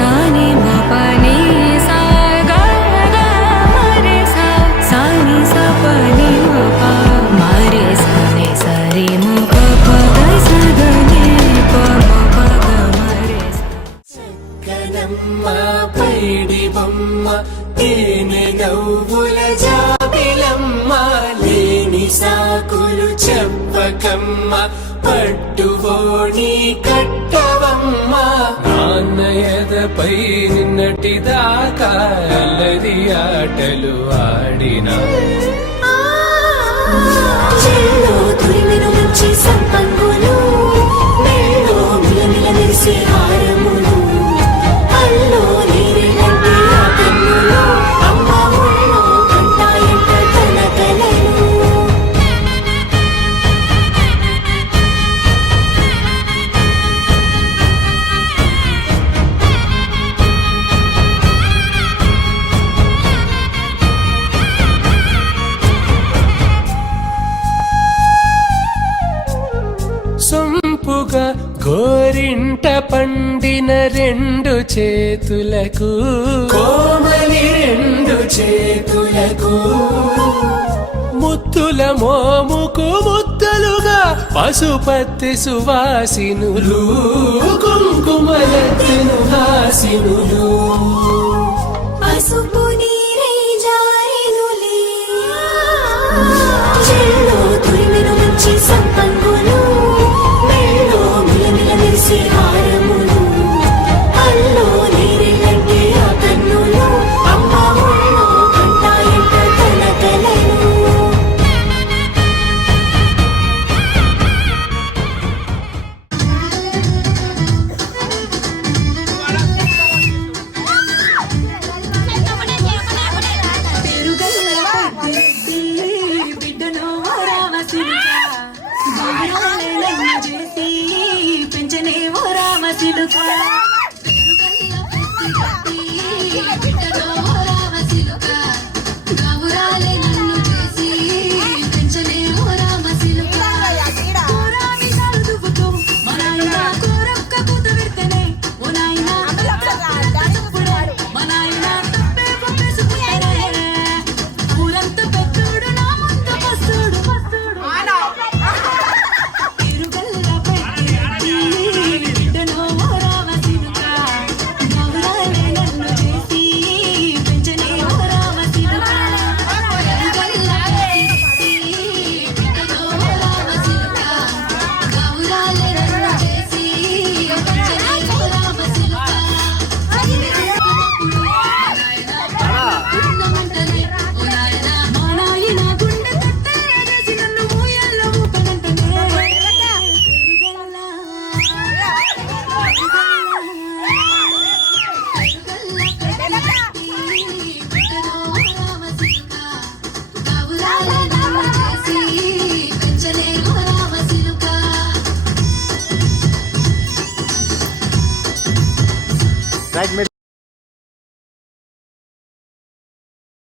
సాని మపని సా గా గా మరే సా సాని సపని మప మరే సని సరి మప పగ సగని ప మప గ మరే చక్కనమ్మ పైడి బొమ్మ తేనె నవ్వుల జాబిలమ్మ లేని సాకులు చెప్పకమ్మ పట్టువోణి కట్టవమ్మ నాన్నయదపై నిన్నటిదాకా అల్లరి ఆటలు ఆడినా చెల్లో తురిమెను మంచి సంపంగులు మెళ్ళో మిలమిల మెరిసే హారములు అల్లో నీరెలంటి ఆ కన్నులు అమ్మ ఒళ్ళో కంటాయంట తన కలలు సొంపుగా గోరింట పండిన రెండు చేతులకు కోమలి రెండు చేతులకు ముత్తుల మోముకు ముద్దలుగా పశుపతి సువాసినులు కుంకుమలెత్తును హాసినులు పసుపు నీరై జారెనులే చెల్లో తురిమెను మంచి సంపంగులు మెళ్ళో మిలమిల మెరిసే హారములు అల్లో నీరెలంటి ఆ కన్నులు అమ్మ ఒళ్ళో కంటాయంట తన కలలు బిడ్డను రామసిలుక చేసి పెంచనే ఓ రామసిలుక బిడ్డను రామసిలుక గౌరాలే నన్ను చేసి పెంచనే ఓ రామసిలుక కోరామి సరుదుపుతూ మా నాయన కోరొక్క కూత పెడితేనే ఓ నాయన మా నాయన తప్పే పంపేసుకుంటారే ఊరంతా పెద్దోడు నా ముందు పస్తుడు తిరుగల్ల పెట్టి బిడ్డను ఓ రామసిలుక గౌరాలే నన్ను చేసి పెంచనే ఓ రామసిలుక తిరుగల్ల పెట్టి బిడ్డను ఓ రామసిలుక గౌరాలే నన్ను చేసి పెంచనే ఓ రామసిలుక राइट में